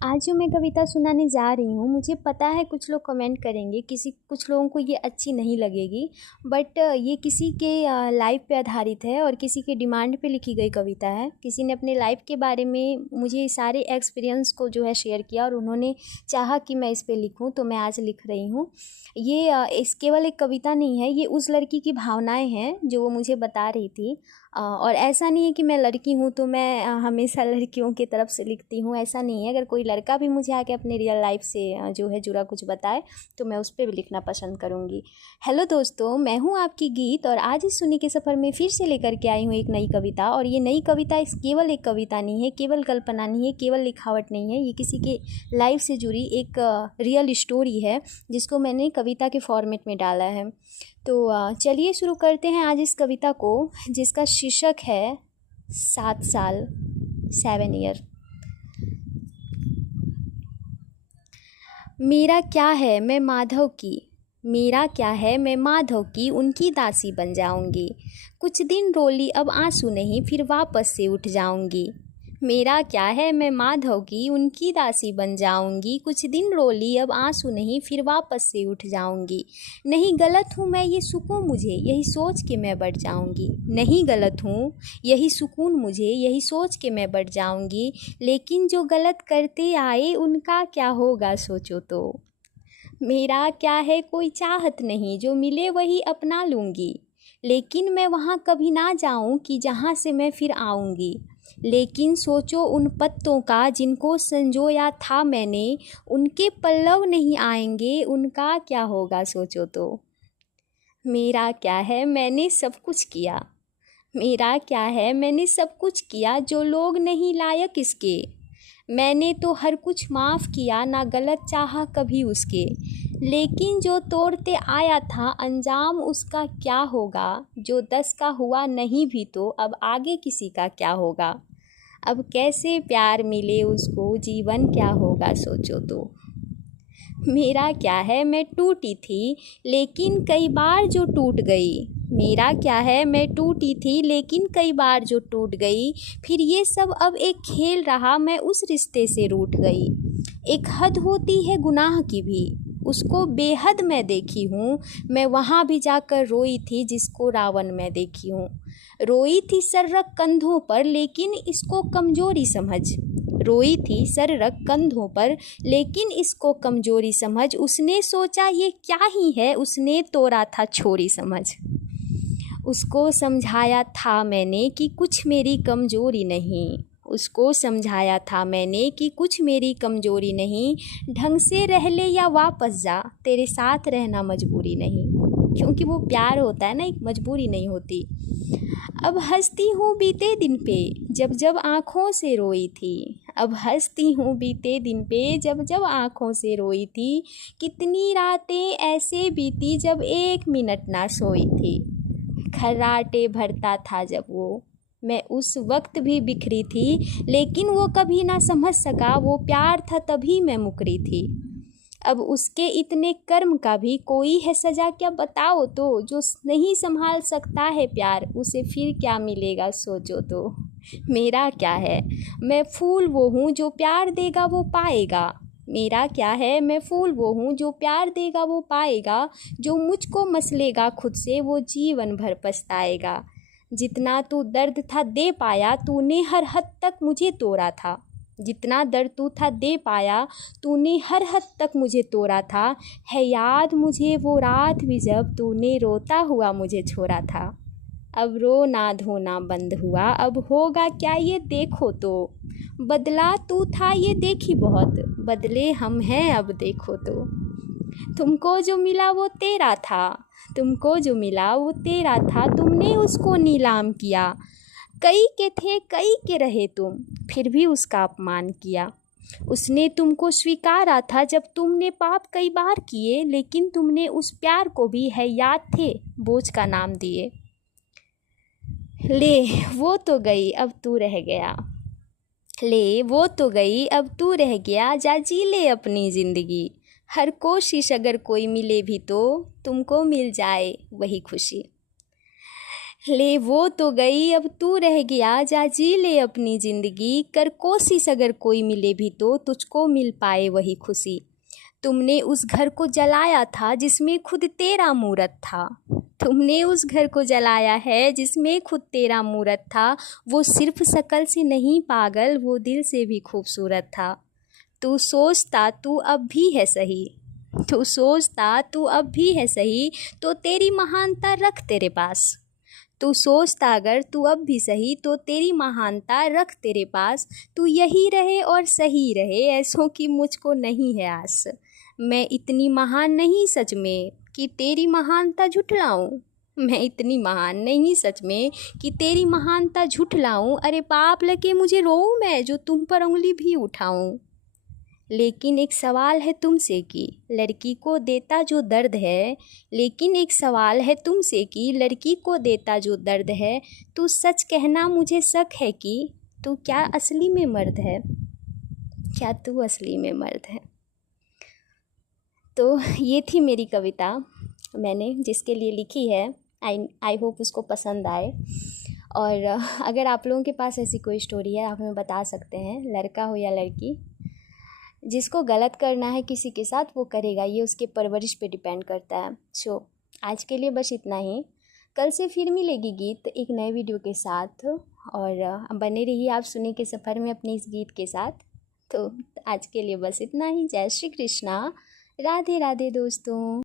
आज जो मैं कविता सुनाने जा रही हूँ, मुझे पता है कुछ लोग कमेंट करेंगे, कुछ लोगों को ये अच्छी नहीं लगेगी। बट ये किसी के लाइफ पे आधारित है और किसी के डिमांड पे लिखी गई कविता है। किसी ने अपने लाइफ के बारे में मुझे सारे एक्सपीरियंस को जो है शेयर किया और उन्होंने चाहा कि मैं इस पे लिखूँ, तो मैं आज लिख रही हूँ। ये इस केवल एक कविता नहीं है, ये उस लड़की की भावनाएं हैं जो वो मुझे बता रही थी। और ऐसा नहीं है कि मैं लड़की हूँ तो मैं हमेशा लड़कियों की तरफ से लिखती हूँ, ऐसा नहीं है। अगर कोई लड़का भी मुझे आके अपने रियल लाइफ से जो है जुड़ा कुछ बताए तो मैं उस पर भी लिखना पसंद करूँगी। हेलो दोस्तों, मैं हूँ आपकी गीत और आज इस सुनी के सफ़र में फिर से लेकर के आई हूँ एक नई कविता। और ये नई कविता केवल एक कविता नहीं है, केवल कल्पना नहीं है, केवल लिखावट नहीं है। ये किसी के लाइफ से जुड़ी एक रियल स्टोरी है जिसको मैंने कविता के फॉर्मेट में डाला है। तो चलिए शुरू करते हैं आज इस कविता को, जिसका शीर्षक है 7 साल, 7 ईयर। मेरा क्या है मैं माधव की, मेरा क्या है मैं माधव की उनकी दासी बन जाऊंगी। कुछ दिन रोली अब आंसू नहीं फिर वापस से उठ जाऊंगी। मेरा क्या है मैं माधव की उनकी दासी बन जाऊंगी। कुछ दिन रोली अब आंसू नहीं फिर वापस से उठ जाऊंगी। नहीं गलत हूँ मैं ये सुकून मुझे यही सोच के मैं बढ़ जाऊंगी। नहीं गलत हूँ यही सुकून मुझे यही सोच के मैं बढ़ जाऊंगी। लेकिन जो गलत करते आए उनका क्या होगा सोचो तो। मेरा क्या है कोई चाहत नहीं जो मिले वही अपना लूँगी। लेकिन मैं वहाँ कभी ना जाऊँ कि जहाँ से मैं फिर आऊँगी। लेकिन सोचो उन पत्तों का जिनको संजोया था मैंने, उनके पल्लव नहीं आएंगे उनका क्या होगा सोचो तो। मेरा क्या है मैंने सब कुछ किया, मेरा क्या है मैंने सब कुछ किया जो लोग नहीं लायक इसके। मैंने तो हर कुछ माफ़ किया ना गलत चाहा कभी उसके। लेकिन जो तोड़ते आया था अंजाम उसका क्या होगा। जो 10 का हुआ नहीं भी तो अब आगे किसी का क्या होगा। अब कैसे प्यार मिले उसको जीवन क्या होगा सोचो तो। मेरा क्या है मैं टूटी थी लेकिन कई बार जो टूट गई। मेरा क्या है मैं टूटी थी लेकिन कई बार जो टूट गई। फिर ये सब अब एक खेल रहा मैं उस रिश्ते से रूठ गई। एक हद होती है गुनाह की भी उसको बेहद मैं देखी हूँ। मैं वहाँ भी जाकर रोई थी जिसको रावण मैं देखी हूँ। रोई थी सर रख कंधों पर लेकिन इसको कमजोरी समझ। रोई थी सर रख कंधों पर लेकिन इसको कमजोरी समझ। उसने सोचा ये क्या ही है उसने तोड़ा था छोरी समझ। उसको समझाया था मैंने कि कुछ मेरी कमजोरी नहीं। उसको समझाया था मैंने कि कुछ मेरी कमजोरी नहीं। ढंग से रह ले या वापस जा तेरे साथ रहना मजबूरी नहीं। क्योंकि वो प्यार होता है ना, एक मजबूरी नहीं होती। अब हंसती हूँ बीते दिन पे जब जब आँखों से रोई थी। अब हंसती हूँ बीते दिन पे जब जब आँखों से रोई थी। कितनी रातें ऐसे बीती जब 1 मिनट ना सोई थी। खर्राटे भरता था जब वो, मैं उस वक्त भी बिखरी थी। लेकिन वो कभी ना समझ सका वो प्यार था तभी मैं मुकरी थी। अब उसके इतने कर्म का भी कोई है सजा क्या बताओ तो। जो नहीं संभाल सकता है प्यार उसे फिर क्या मिलेगा सोचो तो। मेरा क्या है मैं फूल वो हूँ जो प्यार देगा वो पाएगा। मेरा क्या है मैं फूल वो हूँ जो प्यार देगा वो पाएगा। जो मुझको मसलेगा खुद से वो जीवन भर पछताएगा। जितना तू दर्द था दे पाया तूने हर हद तक मुझे तोड़ा था। जितना दर्द तू था दे पाया तूने हर हद तक मुझे तोड़ा था। है याद मुझे वो रात भी जब तूने रोता हुआ मुझे छोड़ा था। अब रोना धोना बंद हुआ अब होगा क्या ये देखो तो। बदला तू था ये देखी बहुत बदले हम हैं अब देखो तो। तुमको जो मिला वो तेरा था, तुमको जो मिला वो तेरा था तुमने उसको नीलाम किया। कई के थे कई के रहे तुम फिर भी उसका अपमान किया। उसने तुमको स्वीकारा था जब तुमने पाप कई बार किए। लेकिन तुमने उस प्यार को भी है याद थे बोझ का नाम दिए। ले वो तो गई अब तू रह गया, ले वो तो गई अब तू रह गया। जा जी ले अपनी ज़िंदगी। हर कोशिश अगर कोई मिले भी तो तुमको मिल जाए वही खुशी। ले वो तो गई अब तू रह गया, जा जी ले अपनी ज़िंदगी, कर कोशिश अगर कोई मिले भी तो तुझको मिल पाए वही खुशी। तुमने उस घर को जलाया था जिसमें खुद तेरा मूरत था। तुमने उस घर को जलाया है जिसमें खुद तेरा मूरत था। वो सिर्फ शक्ल से नहीं पागल, वो दिल से भी खूबसूरत था। तू सोचता तू अब भी है सही, तू सोचता तू अब भी है सही, तो तेरी महानता रख तेरे पास। तू सोचता अगर तू अब भी सही, तो तेरी महानता रख तेरे पास। तू यही रहे और सही रहे, ऐसों की मुझको नहीं है आस। मैं इतनी महान नहीं सच में कि तेरी महानता झुठलाऊं। मैं इतनी महान नहीं सच में कि तेरी महानता झुठलाऊं। अरे पाप लगे मुझे रोऊं मैं, जो तुम पर उंगली भी उठाऊं। लेकिन एक सवाल है तुमसे कि लड़की को देता जो दर्द है, लेकिन एक सवाल है तुमसे कि लड़की को देता जो दर्द है, तू सच कहना मुझे शक है कि तू क्या असली में मर्द है, क्या तू असली में मर्द है। तो ये थी मेरी कविता, मैंने जिसके लिए लिखी है। आई होप उसको पसंद आए। और अगर आप लोगों के पास ऐसी कोई स्टोरी है, आप हमें बता सकते हैं, लड़का हो या लड़की। जिसको गलत करना है किसी के साथ वो करेगा, ये उसके परवरिश पे डिपेंड करता है। सो आज के लिए बस इतना ही। कल से फिर मिलेगी गीत एक नए वीडियो के साथ, और बने रहिए आप सुने के सफ़र में अपने इस गीत के साथ। तो आज के लिए बस इतना ही। जय श्री कृष्णा, राधे राधे दोस्तों।